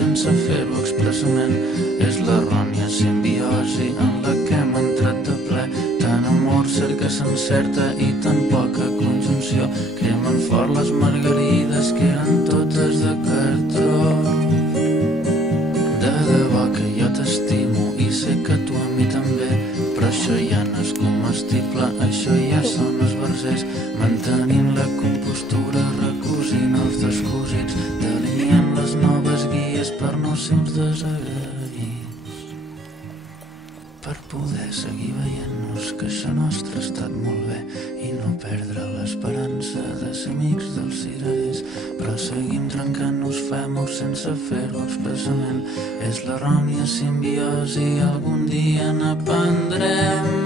sense fer-ho expressament. És l'errònia simbiosi en la que hem entrat de ple. Tant amor cerca s'encerta i tan poca conjunció. Cremen fort les margarides que eren totes de cartró. De debò que jo t'estimo i sé que tu a mi també, però això ja no és comestible, això ja són esbarzers. Mantenint la compostura, recosint els descosits, delineant les noves guies per no ser uns desagraïts, per poder seguir veient-nos que això nostre ha estat molt bé i no perdre l'esperança de ser amics dels cirerers. Però seguim trencant-nos fèmurs sense fer-ho expressament. És l'errònia simbiosi, algun dia n'aprendrem.